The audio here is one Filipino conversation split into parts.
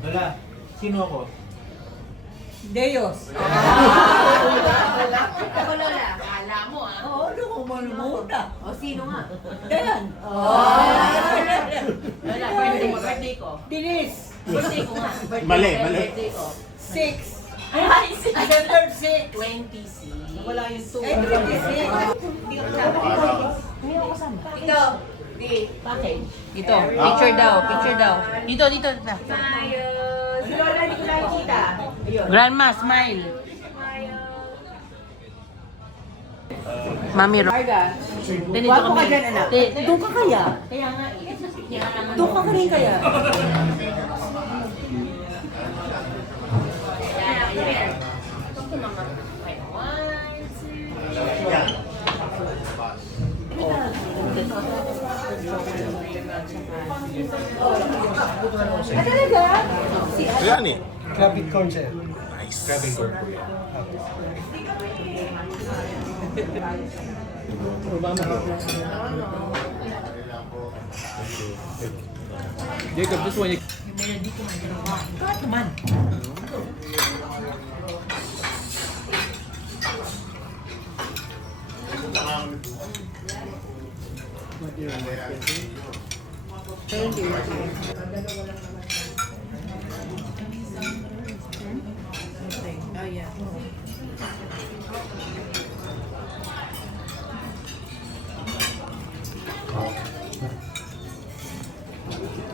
Wala. Sino ako? Deos. Ako lola. Kala mo ah. Oo, ano ko muna. O sino nga? Dayan. Lola, birthday ko. Dinis. Birthday ko nga. Mali. Birthday ko. 6. Ay, 6. December 6. 26. Wala yung 2. Eh, 26. Hindi ko kasama. Ito. Package. Dito. Picture daw. Dito. Ayos. Si Lola, hindi ko nakikita. Grandma, smile. Mami Ro. Dito Wapo ka dyan, anak. Doon ka kaya? Kaya nga eh. Doon ka rin kaya? Talaga? Ayan eh. Crabit corn, sir. Nice. Crabit corn. Jacob, this one. Yung melody ko man ginawa. Kahit naman.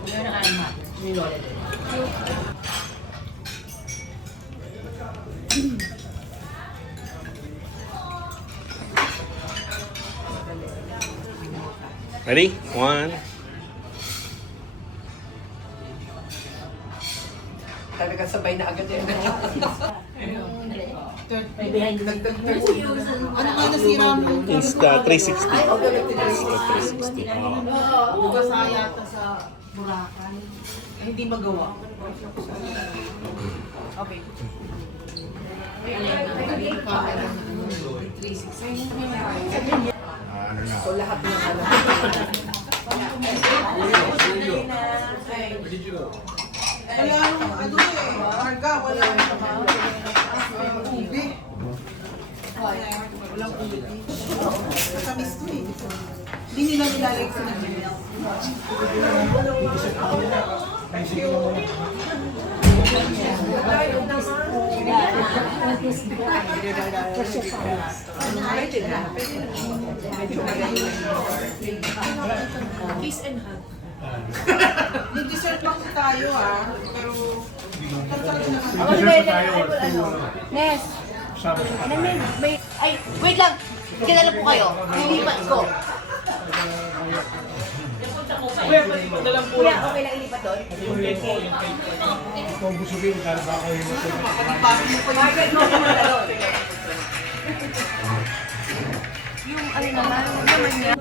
Ano na alma? Ni Lola din. Ready? One. Talaga sabay na agad yan. Behind the Ano nga nasira mo? Insta 360. Insta 360. Basa yata sa Boracay. Hindi magawa. Okay. So lahat ng ano. Kaya nung ano eh, marga, wala ubi. Walang ubi. Matamis to eh. Hindi nila nilalagay sa nagmimil. Kiss and hug. Nag-dessert lang tayo ah, pero Nes! Ay, wait lang! Kinala po kayo. Lilipat ko. Kuya, okay lang ilipat doon? Kung busugin, kaya ba ako yung Margaret mo naman doon. Yung ano naman, niya.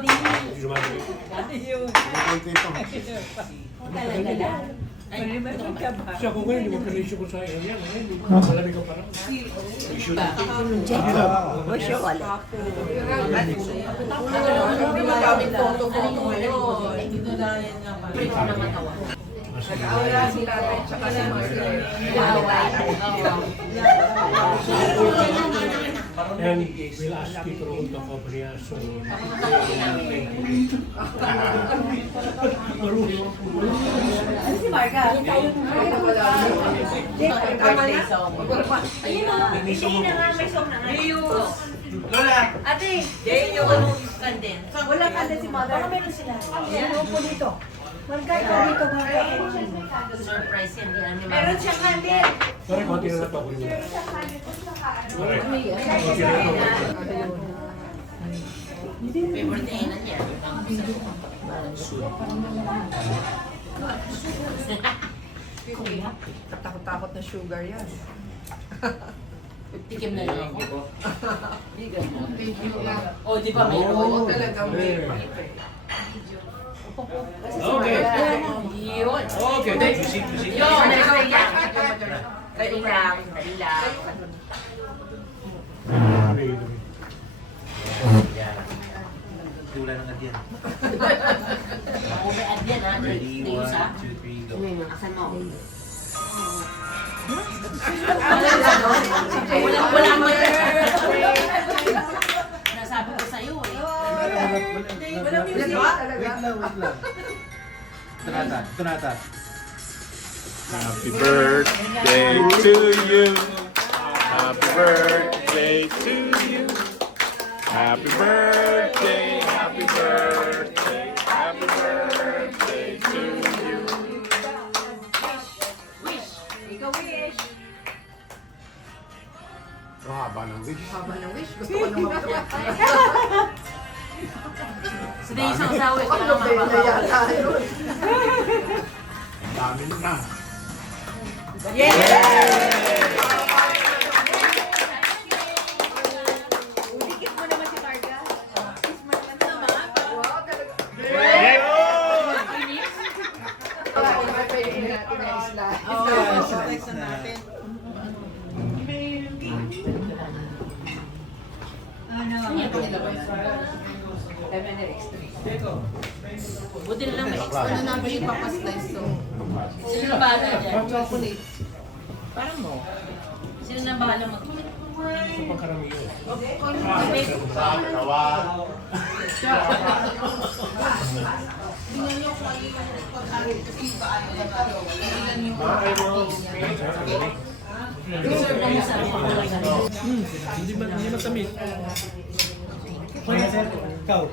siya ko ngayon, yung mag-issue ko sa area, malamig ka parang. And we'll ask you to hold the cover so... Ano si Marga? Ayun o, hindi na nga, may song na nga. Lola! Ate, yun yung anong kanden. Walang kanden si Mother. Baka meron sila. Ano po dito? Marga, ikaw dito ba? Surprise yan, di ano. Meron siyang kandil. Sorry, konti na nato. Meron siyang kandil. Favorite na inan niya. Katakot-takot na sugar yan. Tikim na lang ako. Oh, di ba meron? Oo, talagang may Okay. Yun. Okay, thank you. Sit. Yun, dali lang. Wala mo. Nasabi ko sa'yo eh. Wala music. Wait lang. Tunata. Happy birthday to you. Happy birthday to you. Happy birthday, happy birthday, happy birthday to you. Ikaw wish. Haba ng wish. Haba ng wish. Gusto ko nung magtawag. Sila yung isang asawa ko Ano ba yun na yata yun? Ang dami na. Ulikit mo naman si Marga. Kiss mo naman naman. Wow, talaga. Pwede natin na isla. Next na natin. Buti na lang may extra. Ano namin ipapaslice to? Sino na bahala dyan? Chocolate. Parang mo. Sino na bahala mag... Sa pangkaramihan. Tawa. Hindi matamis. Kaya sir, ikaw.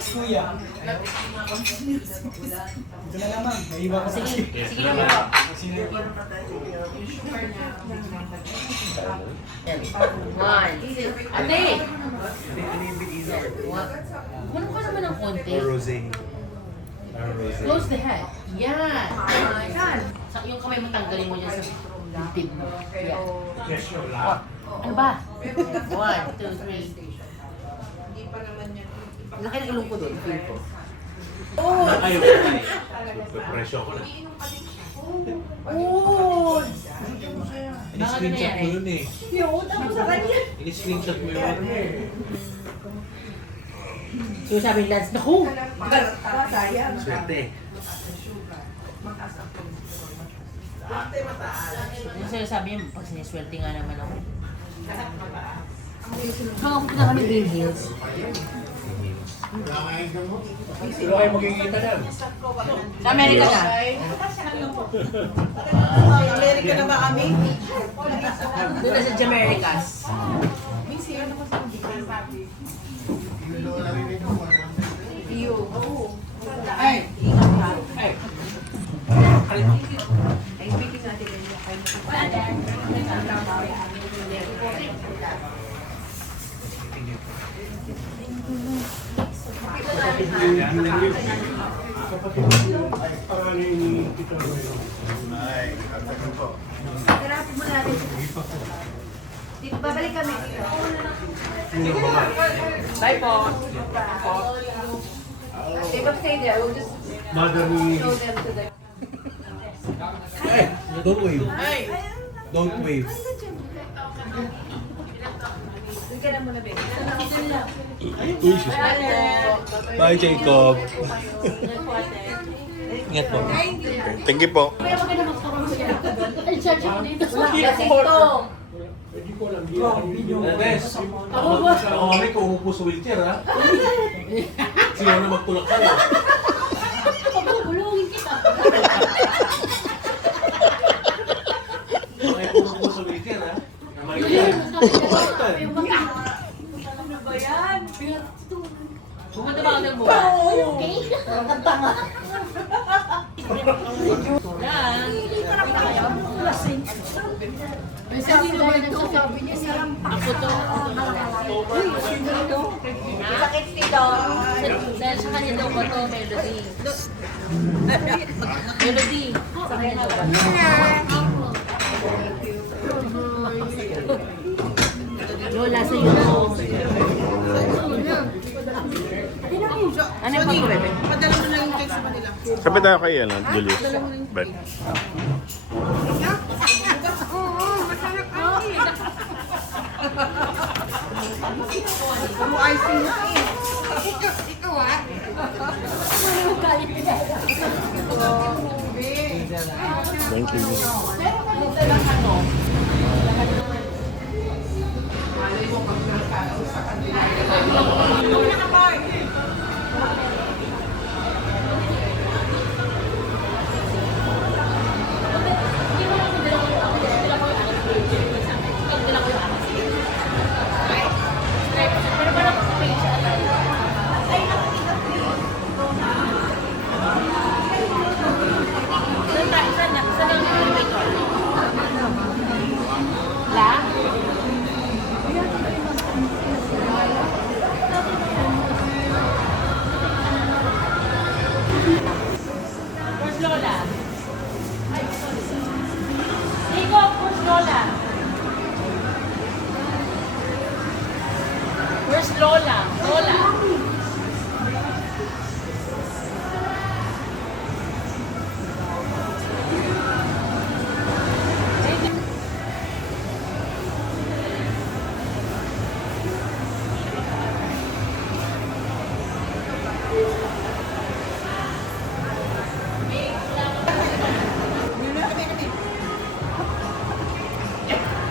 Kuya. Ito na naman, naiba ko sa Sige lang po. One. Ate! Kuno ka naman ng konti. Close the head. Yan. Yung kamay mo tanggalin mo dyan sa dibdib mo. Yan. Ano ba? 1, 2, 3. Laki ng ilong ko doon. Feel ko. Ayaw ko tayo. Presyo ko na. Oh! In-screenshot mo yun eh. Yun, tapos sa kanya. In-screenshot mo yun. So sabi ni Lance, naku! Sayang. Swerte. Yung sinasabi niya, pag siniswerte nga naman ako. Punta kami Green Hills. Sino kayo magkikita yan? Sa Amerika na. Amerika na ba kami? Doon na sa Jamericas. Iyo. Ay! Ay! Ay, speaking natin yun. Ay, mo natin. Dito, babalik kami. Bye po. They will stay there. We'll just Mother ni... show them to the... Hey! Don't wave. Don't wave. Doon ka na muna, baby. Uy, sus. Bye, Jacob. Ingat po. Thank you po. Hindi ko alam. Nes, ako kami kung umupo sa wheelchair, ha? Sino na magtulak ka, ha? Pagulungin kita. Kaya kung umupo sa wheelchair, ha? Ano ba yan? Pumunta ba ako ng buwan? Okay. Ang tanga. Yan. Lasing. May sabi naman nagsasabi niya sarang ako to. Sakit dito. Dahil sa kanya daw ba to, Melody? Melody. Sa kanya daw ba? Lola, sa'yo na. Ano yung bebe? Padala mo na yung cake sa kanila. Kapit tayo kay Julius. Bet. Puro icing na eh. Ikaw ah. Thank you. Where's Lola? Nico, where's Lola? Where's Lola? Lola?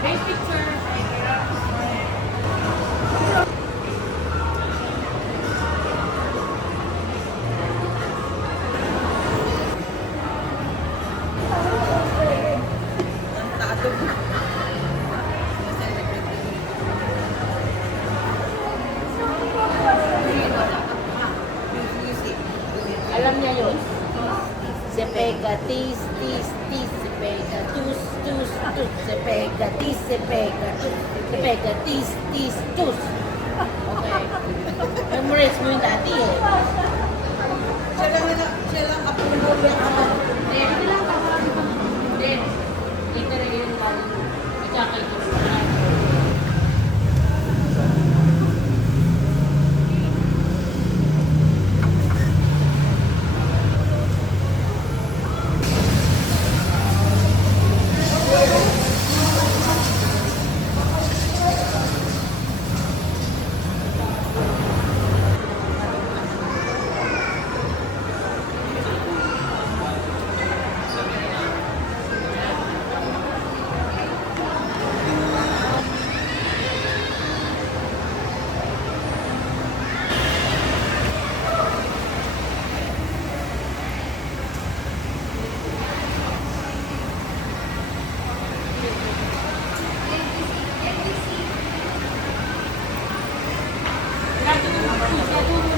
Take picture. Alam niya yun. Se pega, tis, tis, tis, se pega, tus, tus, tus, se pega, tis, se pega, tus, se pega, tis, tis, tus. Okay. Memorize mo yung dati eh. Siya lang kapulo yung ako. Hindi lang Hindi. Dito rin yung ikakaito. Gracias.